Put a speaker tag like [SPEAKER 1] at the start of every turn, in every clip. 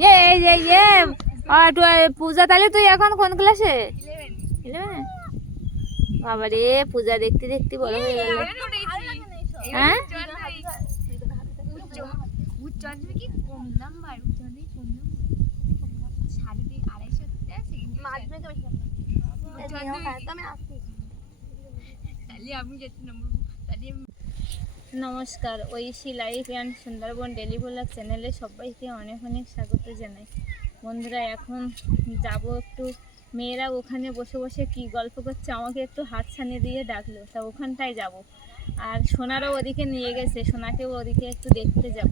[SPEAKER 1] এ এই যে ইয়ে পূজা তাহলে তুই এখন কোন ক্লাসে ইলেভেন বাবা রে পূজা দেখতে দেখতে বড় হয়ে গেল। হ্যাঁ?
[SPEAKER 2] আমি যেতে নম্বর
[SPEAKER 1] নমস্কার Aishi life and Sundarban daily blog চ্যানেলে সবাইকে অনেক অনেক স্বাগত জানাই। বন্ধুরা, এখন যাব একটু, মেয়েরা ওখানে বসে বসে কি গল্প করছে আমাকে একটু হাত ছানিয়ে দিয়ে ডাকলো, তা ওখানটায় যাব। আর সোনারও ওদিকে নিয়ে গেছে, সোনাকেও ওদিকে একটু দেখতে যাব।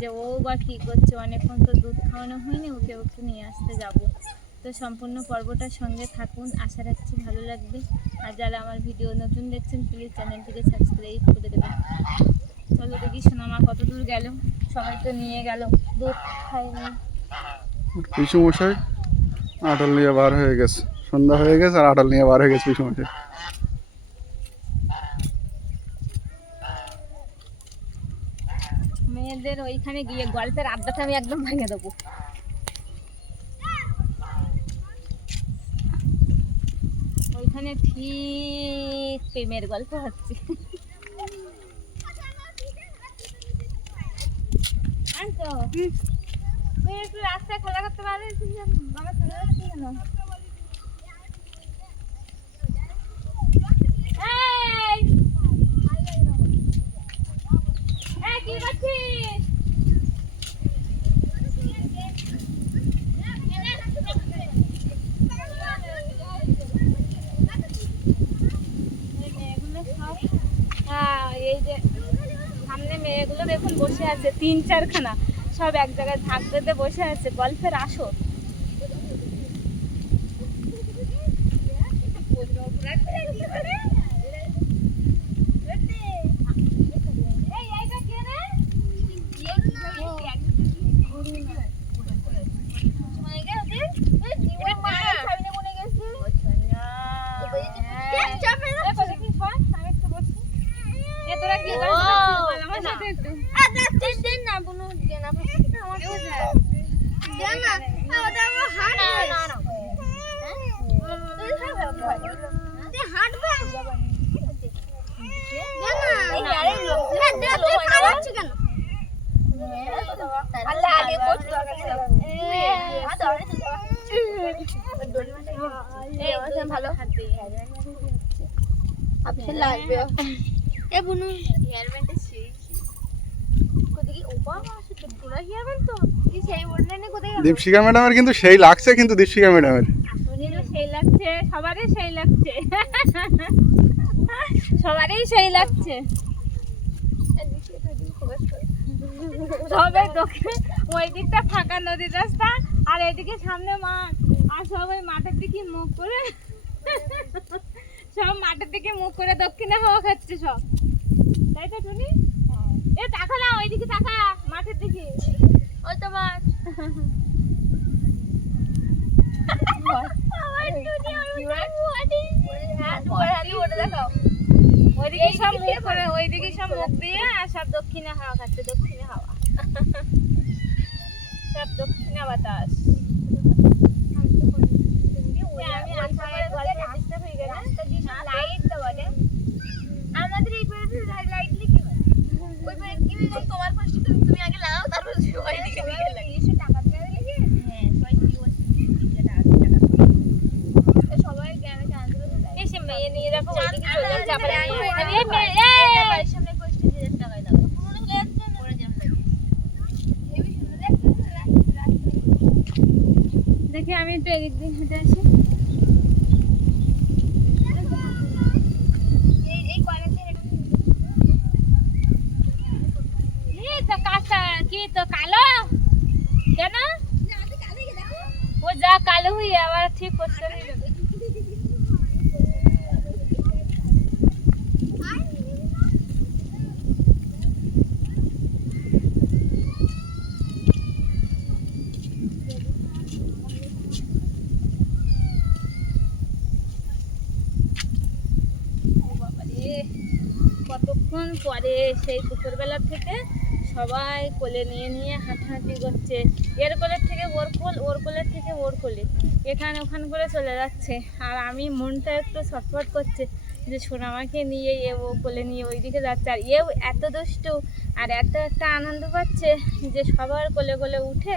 [SPEAKER 1] যে ও বা কী করছে, অনেকক্ষণ তো দুধ খাওয়ানো হয়নি, ওকে একটু নিয়ে আসতে যাব। তো সম্পূর্ণ পর্বটার সঙ্গে থাকুন। আশা রাখছি ভালো লাগবে। আর যারা আমার ভিডিও নতুন দেখছেন প্লিজ চ্যানেলটিকে সাবস্ক্রাইব করে দেবেন। চলো দেখি সোনামা কত দূর গেল। সবাই তো নিয়ে গেল। দুধ খায়নি।
[SPEAKER 3] পিছু মশাই আটল নিয়ে বার হয়ে গেছে। সন্ধ্যা হয়ে গেছে আর আটল নিয়ে বার হয়ে গেছে পিছু মশাই।
[SPEAKER 1] মেয়েদের ওইখানে গিয়ে গল্পের আড্ডাটা আমি একদম ভেঙে দেবো। ওইখানে ঠিক প্রেমের গল্প হচ্ছে। রাস্তায় খেলা করতে পারিস? বাবা চলে মেয়েগুলো সব হ্যাঁ, এই যে সামনে মেয়েগুলো দেখুন বসে আছে, তিন চারখানা, সব এক জায়গায় বেঁধে বসে আছে, গল্পের আসর এই, এইটা কে রে? এ, তোরা কি গল্প করছিস বল আমার সাথে একটু।
[SPEAKER 3] দীপশিকা ম্যাডামের কিন্তু সেই লাগছে, কিন্তু দীপশিকা ম্যাডামের।
[SPEAKER 1] সবারই সেই লাগছে। সবারই সেই লাগছে ওই দিকটা ফাঁকা নদীর রাস্তা, আর এদিকে সামনে মাঠ আর সবাই মাঠের দিকে মুখ করে সব মাঠের দিকে মুখ করে দক্ষিণে হাওয়া খাচ্ছে সব। তাই তো টুনি? এ তাকা না ওইদিকে তাকা মাঠের দিকে। ওই তো মাঠ। ওইদিকে সব মুখ করে ওইদিকে সব মুখ দিয়ে আর সব দক্ষিণে হাওয়া খাচ্ছে দক্ষিণে হাওয়া। সব দক্ষিণে বাতাস আমি আসামের গল্পে disturb হয়ে গেলাম।
[SPEAKER 2] আমাদের লাইট তোমার তুমি আগে সবাই দিকে দিকে লাগে এসে টাকা দেবে লিখে হ্যাঁ সবাই কি বলছে দিকে টাকা দিয়ে টাকা দিয়ে। সবাই গ্রামে চাঁদ দেবে
[SPEAKER 1] এই সে মেয়ে নিয়ে দেখো ওইদিকে চলে যাচ্ছে আবার
[SPEAKER 2] চাঁদ
[SPEAKER 1] এই-
[SPEAKER 2] আনতে
[SPEAKER 1] এই মেয়ে- এই!
[SPEAKER 2] বাড়ির সামনে পোস্টে দিয়ে টাকায় দাও পুরনো হলে যাচ্ছে না পরে জ্যাম লাগে হেভি সুন্দর দেখতে
[SPEAKER 1] দেখি আমি একটু এদিক দিয়ে হেঁটে আসি
[SPEAKER 2] এই এই কলেজের এরকম
[SPEAKER 1] এই তো কাঁচা কি তো কালো কেন ও আবার ঠিক। কতক্ষণ পরে সেই দুপুরবেলা থেকে সবাই কোলে নিয়ে নিয়ে হাঁটাহাঁটি করছে। এর কোলের থেকে ওর কোল, ওর কোলের থেকে ওর কোলে। এখানে ওখান করে চলে যাচ্ছে। আর আমি মনটা একটু ছটফট করছে যে সোনামাকে নিয়ে, এ ও কোলে নিয়ে ওইদিকে যাচ্ছে। আর এও এত দুষ্টু আর এত একটা আনন্দ পাচ্ছে যে সবার কোলে কোলে উঠে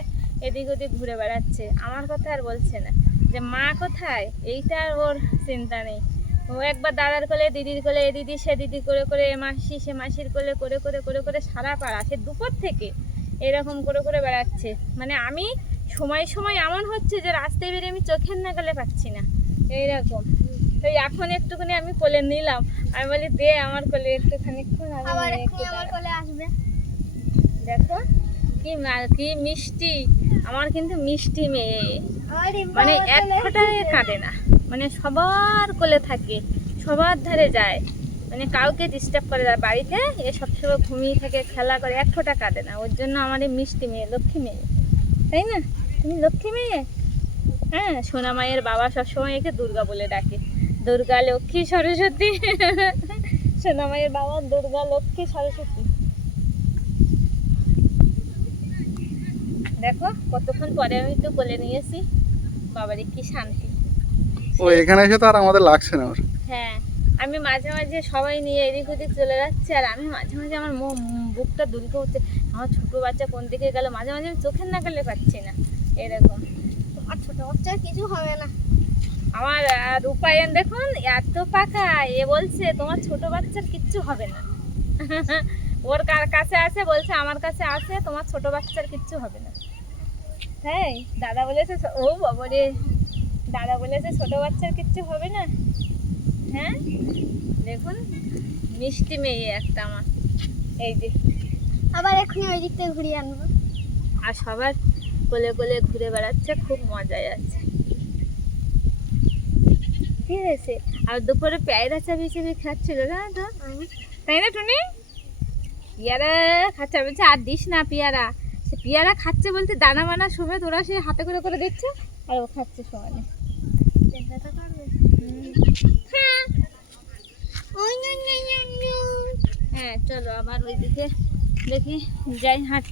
[SPEAKER 1] এদিক ওদিক ঘুরে বেড়াচ্ছে। আমার কথা আর বলছে না যে মা কোথায়? এইটা ওর চিন্তা নেই। ও একবার দাদার কোলে দিদির কোলে এ দিদি সে দিদি করে করে এ মাসি সে মাসির কোলে করে করে করে করে সারা পাড়া সে দুপুর থেকে এরকম করে করে বেড়াচ্ছে। মানে আমি সময় সময় এমন হচ্ছে যে রাস্তায় বেরিয়ে আমি চোখের নাগালে পাচ্ছি না। এইরকম। তো এখন একটুখানি আমি কোলে নিলাম। আমি বলি দে আমার কোলে একটুখানি
[SPEAKER 2] আমার কোলে আসবে।
[SPEAKER 1] দেখো কি কি মিষ্টি। আমার কিন্তু মিষ্টি মেয়ে। মানে এক ফোঁটায় কাঁদে না। মানে সবার কোলে থাকে, সবার ধারে যায়। মানে কাউকে ডিস্টার্ব করে না। বাড়িতে এ সবসময় ঘুমিয়ে থাকে, খেলা করে, এক ফোঁটা কাঁদে না। ওর জন্য আমার এই মিষ্টি মেয়ে, লক্ষ্মী মেয়ে। তাই না? তুমি লক্ষ্মী মেয়ে? হ্যাঁ সোনা মায়ের বাবা সবসময় একে দুর্গা বলে ডাকে। দুর্গা লক্ষ্মী সরস্বতী। সোনা মায়ের বাবা দুর্গা লক্ষ্মী সরস্বতী। দেখো, কতক্ষণ পরে আমি একটু বলে নিয়েছি বাবারে কি শান্তি।
[SPEAKER 3] ও এখানে এসে তো আর আমাদের লাগছে না ওর।
[SPEAKER 1] হ্যাঁ আমি মাঝে মাঝে সবাই নিয়ে এদিক ওদিক চলে যাচ্ছে আর আমি মাঝে মাঝে আমার বুকটা দুলকে উঠছে আমার ছোটো বাচ্চা কোন দিকে গেল মাঝে মাঝে আমি চোখের নাগালে পাচ্ছি না এরকম।
[SPEAKER 2] আর ছোট বাচ্চার কিছু হবে না।
[SPEAKER 1] আমার রূপায়ণ দেখুন এত পাকা এ বলছে তোমার ছোট বাচ্চার কিচ্ছু হবে না। ওর কার কাছে আছে বলছে আমার কাছে আছে তোমার ছোট বাচ্চার কিচ্ছু হবে না। হ্যাঁ দাদা বলেছে ও বাবারে। দাদা বলেছে ছোট বাচ্চার কিচ্ছু হবে না। হ্যাঁ? দেখুন মিষ্টি মেয়ে একটা আমার। এই যে।
[SPEAKER 2] আবার এক্ষুনি ওই দিক থেকে ঘুরিয়ে আনব।
[SPEAKER 1] আর সবার কোলে কোলে ঘুরে বেড়াচ্ছে খুব মজায় আছে। ঠিক আছে। আর দুপুরে পেয়ারা চাবি চাবি খাচ্ছিল জানো তো? তাই না টুনি? পেয়ারা খাচ্ছে বলছি আর দিস না পেয়ারা। সে পেয়ারা খাচ্ছে বলতে দানা মানা সমেত ওরা সে হাতে করে করে দিচ্ছে? আর ও খাচ্ছে সমানে। হ্যাঁ চলো আবার ওইদিকে দেখি, যাই, হাঁট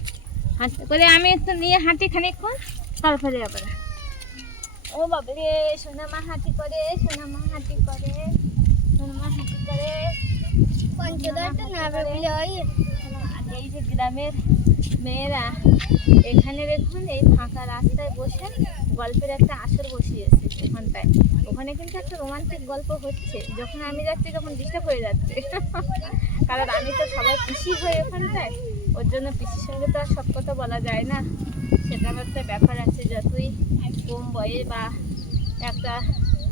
[SPEAKER 1] হাঁটতে করে আমি একটু নিয়ে হাঁটি খানিকক্ষণ, তারপরে আবার। ও বাবারে, সোনামা হাঁটি করে, সোনামা হাঁটি করে, সোনামা হাঁটি করে
[SPEAKER 2] পঞ্চদশটা না
[SPEAKER 1] এই যে গ্রামের মেয়েরা, এখানে এই ফাঁকা রাস্তায় বসে গল্পের একটা আসর বসিয়েছে ওখানটায় ওখানে কিন্তু একটা রোমান্টিক গল্প হচ্ছে। যখন আমি যাচ্ছি তখন ডিস্টার্ব হয়ে যাচ্ছে। কারণ আমি তো সবাই পিসি হয়ে ওখানটায়। ওর জন্য পিসির সঙ্গে তো আর সব কথা বলা যায় না। সেটার একটা ব্যাপার আছে যতই কম বয়ে বা একটা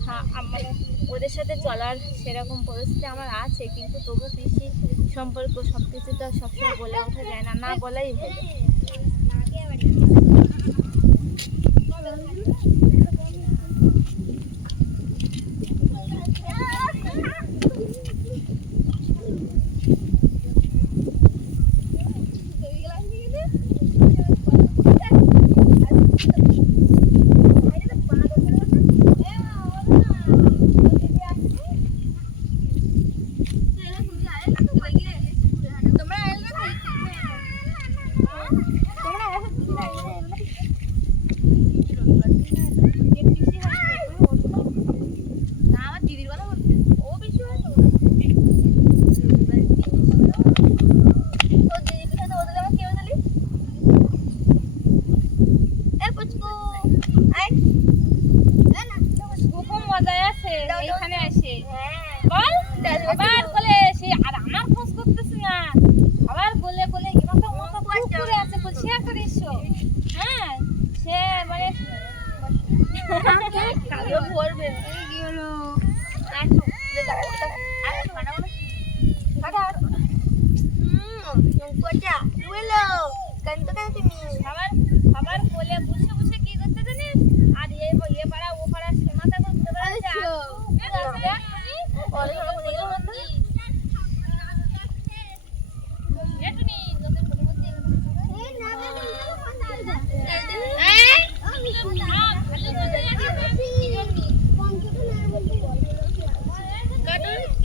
[SPEAKER 1] হা- আম- মানে ওদের সাথে চলার সেরকম পরিস্থিতি আমার আছে। কিন্তু তবু পিসি সম্পর্ক সব কিছু তো আর সবসময় বলে ওঠা যায় না। না বলাই ভালো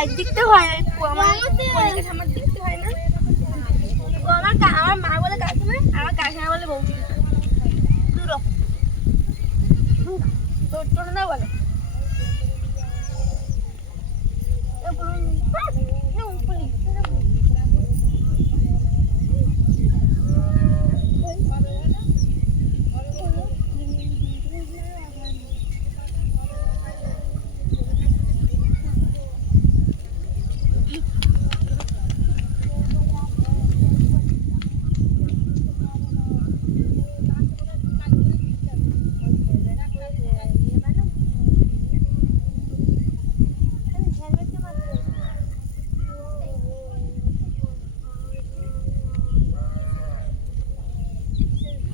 [SPEAKER 2] একদিক তো হয় আমার আমার দিক হয় না। আমার আমার মা বলে কাকিমা আমার কাকিমা বলে বউ দূর। তোর তোর না বলে এ বলুন, আহ, না, উপরে।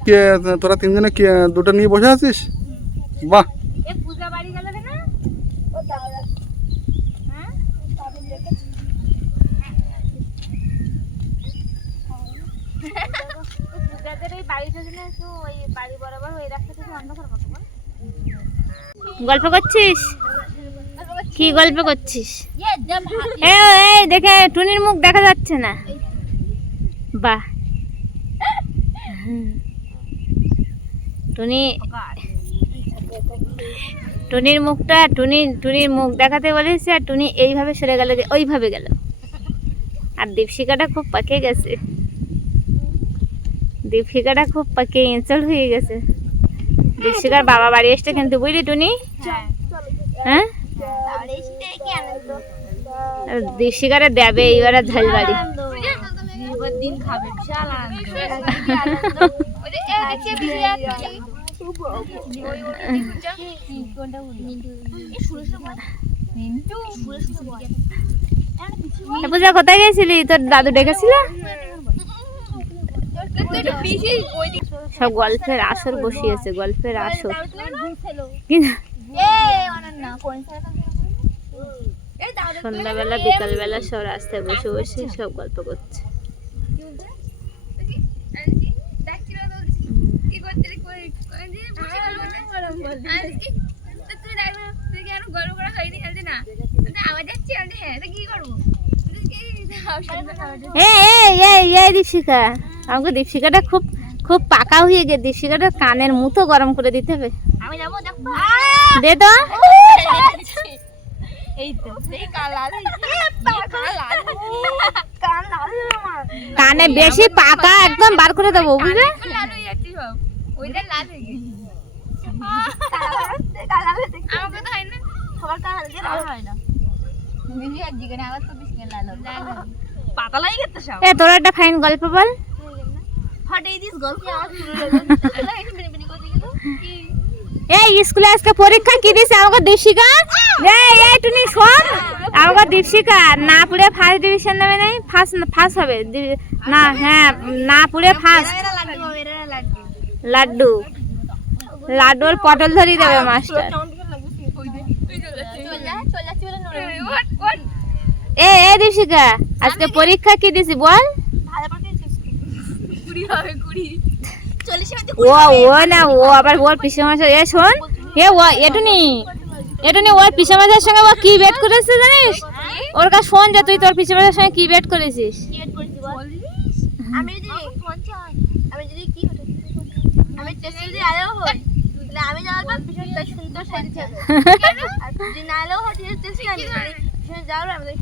[SPEAKER 3] কে তোরা তিনজনে কে দুটো নিয়ে বসে আছিস? বাহ।
[SPEAKER 1] এ পূজা বাড়ি গেল কেন?
[SPEAKER 2] ও দাদা
[SPEAKER 1] হ্যাঁ গল্প করছিস? কি গল্প করছিস?
[SPEAKER 2] ইয়ে
[SPEAKER 1] এই দেখে টুনির মুখ দেখা যাচ্ছে না। বাহ। টুনি টুনির মুখটা টুনি টুনির মুখ দেখাতে বলেছে আর টুনি এইভাবে সরে গেল যে ওইভাবে গেল। আর দীপশিকাটা খুব পাকে গেছে। দীপশিকাটা খুব পাকে ইনসল হয়ে গেছে। দীপশিকার বাবা বাড়ি এসছে কিন্তু বুঝলি টুনি? হ্যাঁ? দীপশিকারে দেবে এইবার ঝাল বাড়ি
[SPEAKER 2] দিন খাবে বিশাল
[SPEAKER 1] পূজা কোথায় গেছিলি তোর দাদু ডেকেছিল সব গল্পের আসর বসিয়েছে গল্পের আসর সন্ধ্যাবেলা বিকালবেলা সব রাস্তায় বসে বসে সব গল্প করছে এই এই এই এই দীপশিকা আমাকে দীপশিকাটা খুব খুব পাকা হয়ে গেছে। দীপশিকাটা কানের মুতো গরম করে দিতে হবে।
[SPEAKER 2] আমি যাব
[SPEAKER 1] দে তো।
[SPEAKER 2] কানে
[SPEAKER 1] বেশি পাকা একদম বার করে দেবো বুঝলে?
[SPEAKER 2] ওইটা লাল হয়ে গেছে আমাকে তো হয় না। সবার কান হালকা লাল। হয় না। দিদি আর জিগানে আবার তো বেশি লাল হবে? পাতা লাগে গেছে সব।
[SPEAKER 1] এ তোর একটা ফাইন গল্প বল।
[SPEAKER 2] হঠাৎ দিস গল্প? আমার শুরু হলো? লাগে বিনি বিনি করে দিল কি?
[SPEAKER 1] এই স্কুলে আজকে পরীক্ষা কি দিছে? আমাকে দীপশিকা এই এই টুনি শোন। আমাকে দীপশিকা না পড়ে ফার্স্ট ডিভিশন নেবে নাই ফার্স্ট ফার্স্ট হবে। না হ্যাঁ না পড়ে ফার্স্ট
[SPEAKER 2] এরা লাগবে এরা লাগবে
[SPEAKER 1] লাড্ডু। লাড্ডুর পটল ধরিয়ে দেবে মাস্টার। এ এ দীপশিকা আজকে পরীক্ষা কি দিছি বল? ও ও না, ও আবার ওর পিসে মাসে এ, শোন, এ, ও, এটুনি এটুনি ওর পিসে মাসের সঙ্গে ও কি বেট করেছে জানিস? ওর কাছে শোন যে তুই তোর পিসে মাসের সঙ্গে কি বেট করেছিস?
[SPEAKER 2] আমি আমি টেস্ট যদি আলেও হই তাহলে আমি যাওয়ার পর তাই সুন্দর আর যদি না এলেও হয় আমি যাওয়ার আমাদের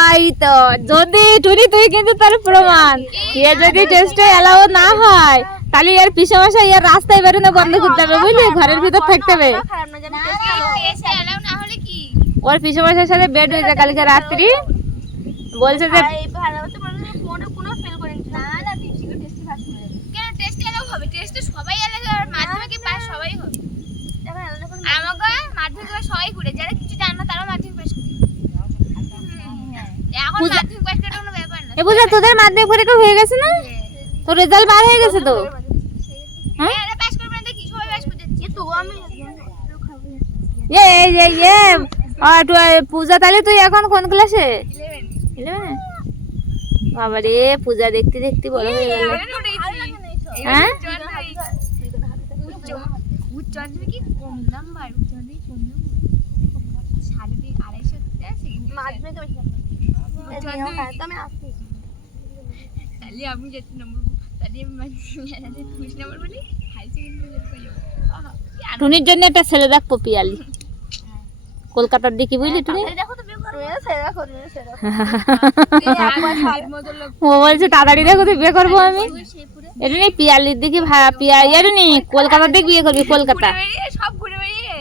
[SPEAKER 1] আই তো যদি টুনি তুই কিন্তু তোর প্রমাণ। এ যদি টেস্টে এলাও না হয় তাহলে এর পিসে মাসে এর রাস্তায় বেরোনো বন্ধ করতে হবে বুঝলি? ঘরের ভিতর থাকতে হবে।
[SPEAKER 2] খারাপ না জানি টেস্ট এলাও না হলে কি?
[SPEAKER 1] ওর পিসে মাসের সাথে বেড হয়েছে কালকে রাত্রি। বলছে যে
[SPEAKER 2] আর এই ভালো হতে পারে না ফোনে কোনো ফেল করেনি না না দীপশিকা টেস্টে পাস করে কেন টেস্ট এলাও হবে টেস্টে সবাই এলাও আর মাধ্যমিকে পাস সবাই হবে আমাকে মাধ্যমিকে পাস সবাই করে যারা কিছু জানে না তারা মাধ্যমিক পাস করে এখন মাধ্যমিক পাস করাটা কোনো ব্যাপার না
[SPEAKER 1] এ বুঝা তোদের মাধ্যমিক পরীক্ষা হয়ে গেছে না তোর রেজাল্ট বার হয়ে গেছে তো হ্যাঁ
[SPEAKER 2] হ্যাঁ পাস করবে না দেখি সবাই পাস করতে এ তো আমি
[SPEAKER 1] এ এই যে এ আর পূজা তাহলে তুই এখন কোন ক্লাসে ইলেভেনে বাবা রে পূজা দেখতে দেখতে বড় হয়ে গেল হ্যাঁ
[SPEAKER 2] উচ্চ কি কম নাম্বার উচ্চ কম নাম্বার সাড়ে তিন আড়াইশো তাহলে আমি যেতে নম্বর তাহলে আমি মানে নম্বর বলি হাই সেকেন্ডারি।
[SPEAKER 1] টুনির জন্য একটা ছেলে দেখ পপিয়ালি। কলকাতার দিকে বুঝলি টুনি?
[SPEAKER 2] দেখো তো
[SPEAKER 1] ও বলছে তাড়াতাড়ি দেখো তুই বিয়ে করব আমি। এটা নেই পিয়ালির দিকে ভা- পিয়া এটা নেই কলকাতার দিকে বিয়ে করবি কলকাতা।
[SPEAKER 2] বেরিয়ে সব ঘুরে বেরিয়ে।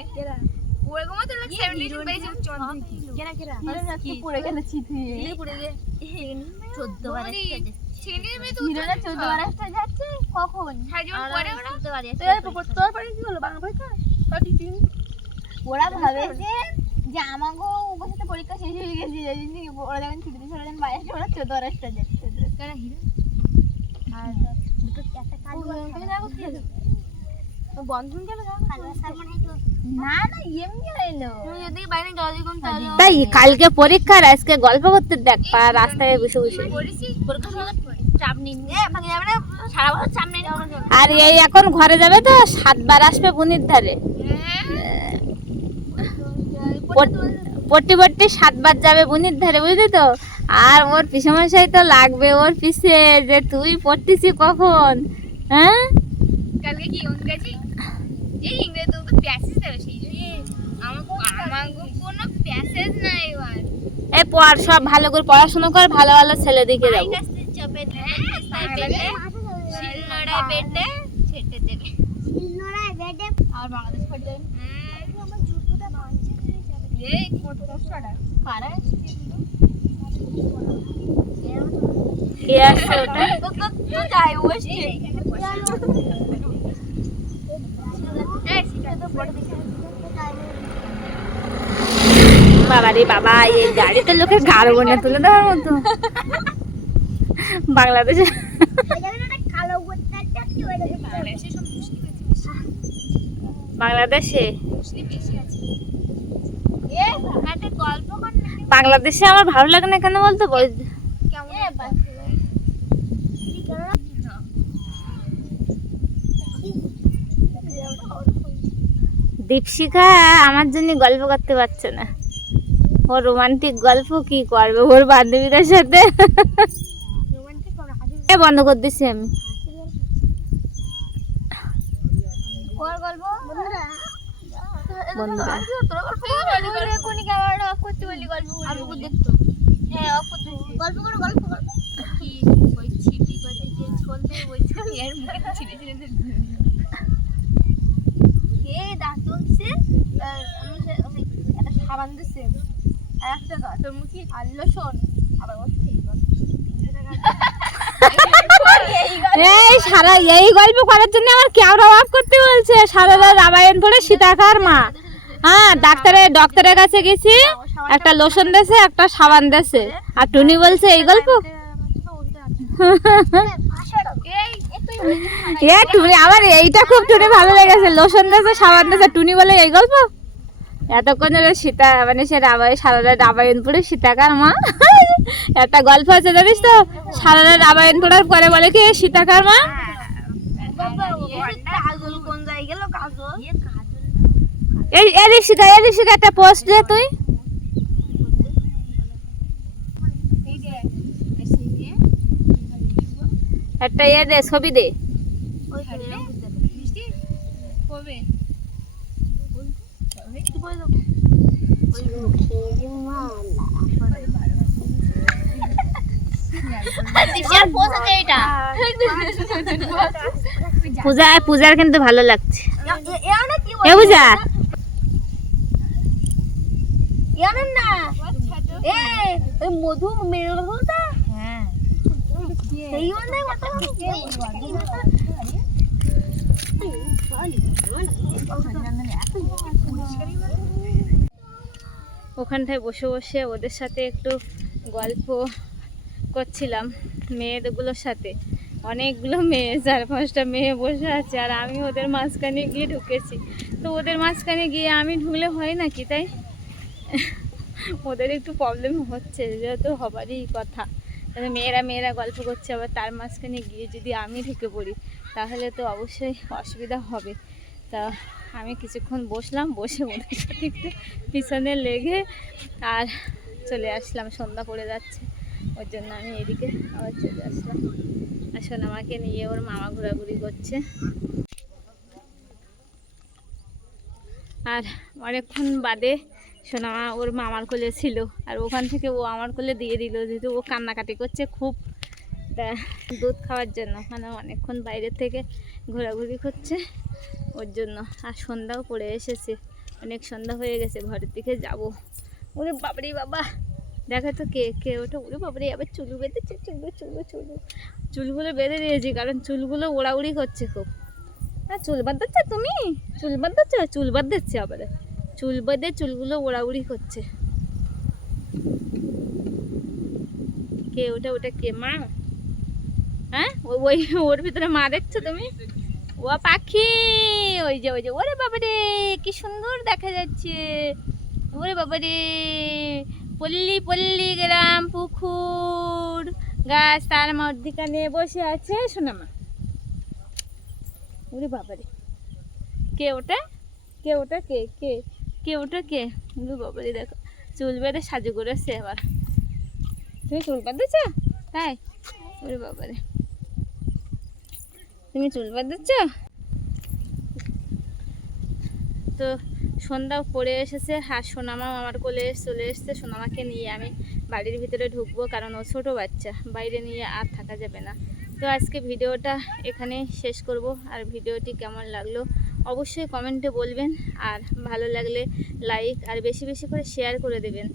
[SPEAKER 2] কখন? হ্যাঁ যেমন পরে ওরা। তোর পরে কি হলো? বাংলা পরীক্ষা? তোর টিফিন ওরা ভাবে যে যে আমাকেও ওর সাথে পরীক্ষা শেষ হয়ে গেছে এই ওরা যখন ছুটি দিচ্ছে ওরা বাইরে ওরা চোদ্দ একটা যাচ্ছে কারা হিরো? আর দুটো একটা কালো বন্ধন গেল না না এমনি এলো যদি বাইরে যখন তাহলে
[SPEAKER 1] তাই কালকে পরীক্ষার আজকে গল্প করতে দেখ পা রাস্তায় বসে বসে।
[SPEAKER 2] যাবে
[SPEAKER 1] আর এই এখন ঘরে যাবে তো সাতবার আসবে বুনির ধারে। পট- পট্টি পট্টি সাতবার যাবে বুনির ধারে বুঝলি তো? আর ওর পিসমশাই তো লাগবে ওর পিছে যে তুই পড়তেছি কখন? হ্যাঁ?
[SPEAKER 2] কালকে কি ইংরেজি এই ইংরেজি তো প্যাসেজ দেবে সেই জন্য। কোনো প্যাসেজ নাই এবার।
[SPEAKER 1] এই পড় সব ভালো করে পড়াশোনা কর ভালো ভালো ছেলে দিকে যাব।
[SPEAKER 2] কাছে চাপে দেবে রাস্তায় পেটে শিলনোড়ায় পেটে ছেটে দেবে। শিলনোড়ায় পেটে আর বাংলাদেশ পড়ে যাবে আমার জুতোটা ভাঙছে এই কত কষ্টটা পাড়ায়
[SPEAKER 1] কে বাবা রে বাবা এই তুলে বাংলাদেশে।
[SPEAKER 2] বাংলাদেশে সব মুসলিম আছে বেশি
[SPEAKER 1] বাংলাদেশে
[SPEAKER 2] মুসলিম বেশি আছে এ একটা গল্প কর না
[SPEAKER 1] বাংলাদেশে আমার ভালো লাগে না কেন বলতো? দীপশিখা আমার জন্য গল্প করতে পারছে না। ও রোমান্টিক গল্প কি করবে? ওর বান্ধবীদের সাথে? বন্ধ করে দিচ্ছি আমি
[SPEAKER 2] কর গল্প বন্ধুরা
[SPEAKER 1] বন্ধুরা
[SPEAKER 2] তোর গল্প বলি কোনি ক্যামেরাটা অফ করতে বলি গল্প বলি আর বুকুর দেখতো হ্যাঁ অফ করতে গল্প করো গল্প করো কি ওই ছিপি কথা যে চলতে ওই ছিপি এর মুখে ছিঁড়ে ছিঁড়ে দিল কে দাঁত তুলছে আমি সে- ওই একটা সাবান দিচ্ছে আর একটা গা- তোর মুখে আর লোশন। আবার বলছে এই গল্প।
[SPEAKER 1] এই সারা এই গল্প করার জন্য আমার ক্যামেরা অফ করতে বলছে। সারা রামায়ণ পড়ে সীতাকার মা। হ্যাঁ ডাক্তারের ডক্টরের কাছে গেছি। একটা লোশন দেছে একটা সাবান দেছে আর টুনি বলছে এই গল্প? এ টুনি আমার এইটা খুব টুনি ভালো লেগেছে। লোশন দেছে সাবান দেছে টুনি বলে এই গল্প? এতক্ষণ ধরে সীতা মানে সে সীতাকার মা। একটা গল্প আছে জানিস তো? পরে বলে কি সীতাকার মা?
[SPEAKER 2] কোন জায়গায় গেল কাজল?
[SPEAKER 1] এই এদিক শিখা এদিক শিখা একটা পোস্ট দে তুই একটা ইয়ে দে ছবি দে পূজা পূজার কিন্তু ভালো লাগছে এ পূজা
[SPEAKER 2] মধু মেরুটা সেই মানে
[SPEAKER 1] ওখানটায় বসে বসে ওদের সাথে একটু গল্প করছিলাম, মেয়েগুলোর সাথে। অনেকগুলো মেয়ে, চার পাঁচটা মেয়ে বসে আছে, আর আমি ওদের মাঝখানে গিয়ে ঢুকেছি। তো ওদের মাঝখানে গিয়ে আমি ঢুকলে হয় নাকি তাই? ওদের একটু প্রবলেম হচ্ছে, যেহেতু হবারই কথা। মেয়েরা মেয়েরা গল্প করছে, আবার তার মাঝখানে গিয়ে যদি আমি ঢুকে পড়ি, তাহলে তো অবশ্যই অসুবিধা হবে। তা আমি কিছুক্ষণ বসলাম, বসে ওদের সাথে একটু পিছনে লেগে আর চলে আসলাম, সন্ধ্যা পড়ে যাচ্ছে। ওর জন্য আমি এদিকে আবার চলে আসলাম। আসলে আমাকে নিয়ে ওর মামা ঘোরাঘুরি করছে। আর অনেকক্ষণ বাদে সোনামা ওর মামার কোলে ছিল। আর ওখান থেকে ও আমার কোলে দিয়ে দিল, যেহেতু ও কান্নাকাটি করছে খুব। তা দুধ খাওয়ার জন্য মানে অনেকক্ষণ বাইরে থেকে ঘোরাঘুরি করছে ওর জন্য। আর সন্ধ্যাও পড়ে এসেছে, অনেক সন্ধ্যা হয়ে গেছে, ঘরের দিকে যাব। ওরে বাবারে বাবা! দেখা তো কে কে ওটা ওরে বাবারে আবার চুল বেঁধেছে, চুলু চুলু চুলু। চুলগুলো বেঁধে দিয়েছি, কারণ চুলগুলো ওড়াউড়ি করছে খুব। হ্যাঁ চুল বাঁধাচ্ছ তুমি? চুল বাঁধাচ্ছ চুল বাঁধাচ্ছে আবার। চুল বেঁধে চুলগুলো ওড়াউড়ি করছে কে ওটা ওটা কে? মা? হ্যাঁ? ওই, ওর ভিতরে মা দেখছ তুমি? ও পাখি! ওই যে ওই যে, ওরে বাবারে, কি সুন্দর দেখা যাচ্ছে। ওরে বাবারে, পল্লী পল্লী গ্রাম, পুকুর, গাছ তার মধ্যিখানে বসে আছে। সোনামা ওরে বাবারে। কে ওটা? কে ওটা? কে কে? কে ওটা কে? বাবারে দেখো, চুল বেঁধে সাজু করেছে আবার। তুমি চুল বাঁধেছ? তাই? ওরে বাবারে। তুমি চুল বাঁধেছ? তো সন্ধ্যাও পড়ে এসেছে, আর সোনামাও আমার কোলে চলে এসেছে। সোনামাকে নিয়ে আমি বাড়ির ভিতরে ঢুকবো, কারণ ও ছোটো বাচ্চা, বাইরে নিয়ে আর থাকা যাবে না। তো আজকে ভিডিওটা এখানে শেষ করব, আর ভিডিওটি কেমন লাগল অবশ্যই কমেন্টে বলবেন আর ভালো লাগলে লাইক আর বেশি বেশি করে শেয়ার করে দেবেন।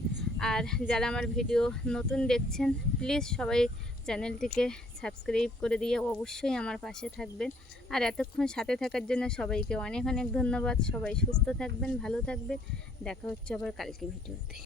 [SPEAKER 1] আর যারা আমার ভিডিও নতুন দেখছেন, প্লিজ সবাই চ্যানেলটিকে সাবস্ক্রাইব করে দিয়ে অবশ্যই আমার পাশে থাকবেন। আর এতক্ষণ সাথে থাকার জন্য সবাইকে অনেক অনেক ধন্যবাদ। সবাই সুস্থ থাকবেন, ভালো থাকবেন। দেখা হচ্ছে আবার কালকে ভিডিওতে।